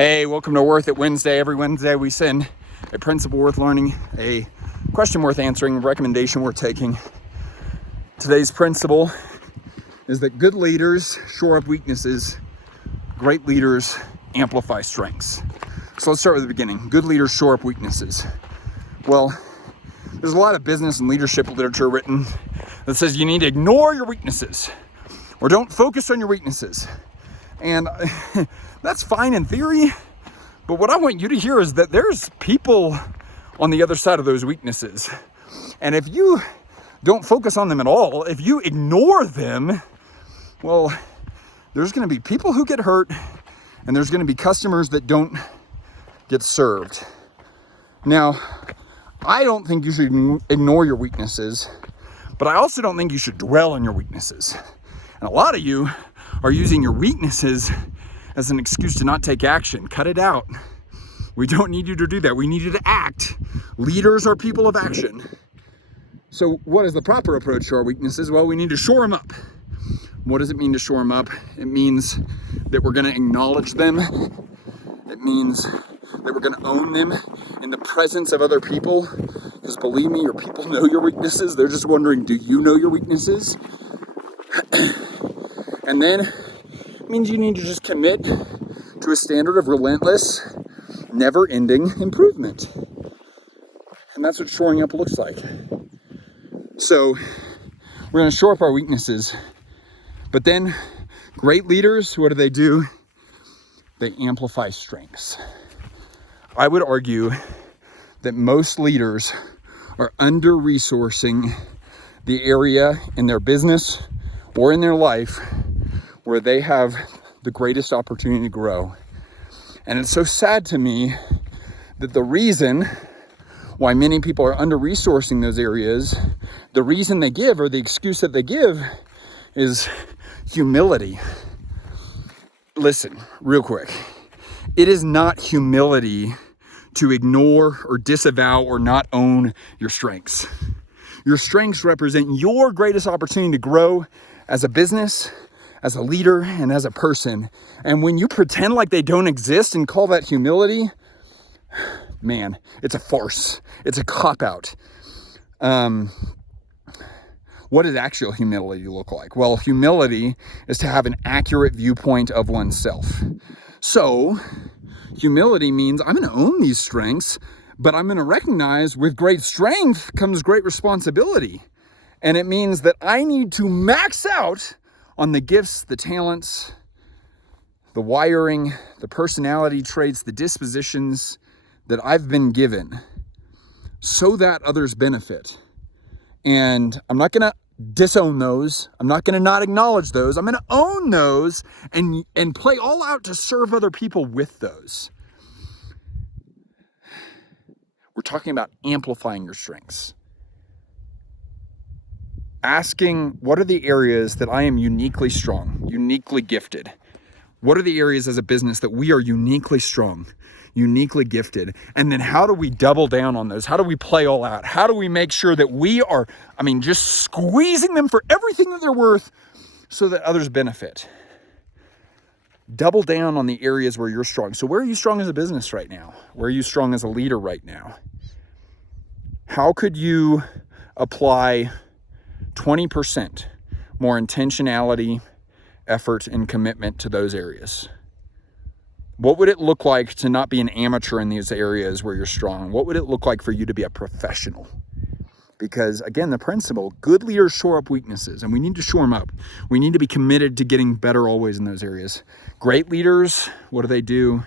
Hey, welcome to Worth It Wednesday. Every Wednesday we send a principle worth learning, a question worth answering, a recommendation worth taking. Today's principle is that good leaders shore up weaknesses, great leaders amplify strengths. So let's start with the beginning. Good leaders shore up weaknesses. Well, there's a lot of business and leadership literature written that says you need to ignore your weaknesses or don't focus on your weaknesses. And that's fine in theory, but what I want you to hear is that there's people on the other side of those weaknesses. And if you don't focus on them at all, if you ignore them, well, there's going to be people who get hurt and there's going to be customers that don't get served. Now, I don't think you should ignore your weaknesses, but I also don't think you should dwell on your weaknesses. And a lot of you are using your weaknesses as an excuse to not take action. Cut it out. We don't need you to do that. We need you to act. Leaders are people of action. So what is the proper approach to our weaknesses? Well, we need to shore them up. What does it mean to shore them up? It means that we're going to acknowledge them. It means that we're going to own them in the presence of other people. Because believe me, your people know your weaknesses. They're just wondering, do you know your weaknesses? And then it means you need to just commit to a standard of relentless, never-ending improvement. And that's what shoring up looks like. So we're going to shore up our weaknesses. But then great leaders, what do? They amplify strengths. I would argue that most leaders are under-resourcing the area in their business or in their life where they have the greatest opportunity to grow. And it's so sad to me that the reason why many people are under-resourcing those areas, the reason they give, or the excuse that they give, is humility. Listen, real quick. It is not humility to ignore or disavow or not own your strengths. Your strengths represent your greatest opportunity to grow as a business, as a leader, and as a person. And when you pretend like they don't exist and call that humility, man, it's a farce. It's a cop-out. What does actual humility look like? Well, humility is to have an accurate viewpoint of oneself. So, humility means I'm going to own these strengths, but I'm going to recognize with great strength comes great responsibility. And it means that I need to max out on the gifts, the talents, the wiring, the personality traits, the dispositions that I've been given so that others benefit. And I'm not going to disown those. I'm not going to not acknowledge those. I'm going to own those and play all out to serve other people with those. We're talking about amplifying your strengths. Asking, what are the areas that I am uniquely strong, uniquely gifted? What are the areas as a business that we are uniquely strong, uniquely gifted? And then how do we double down on those? How do we play all out? How do we make sure that we are, just squeezing them for everything that they're worth so that others benefit? Double down on the areas where you're strong. So where are you strong as a business right now? Where are you strong as a leader right now? How could you apply 20% more intentionality, effort, and commitment to those areas? What would it look like to not be an amateur in these areas where you're strong? What would it look like for you to be a professional? Because again, the principle, good leaders shore up weaknesses, and we need to shore them up. We need to be committed to getting better always in those areas. Great leaders, what do?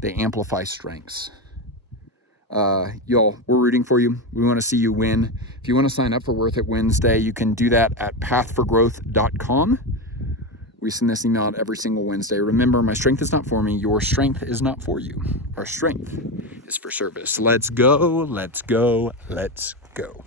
They amplify strengths. Y'all, we're rooting for you. We want to see you win. If you want to sign up for Worth It Wednesday, you can do that at pathforgrowth.com. We send this email out every single Wednesday. Remember, my strength is not for me. Your strength is not for you. Our strength is for service. Let's go. Let's go. Let's go.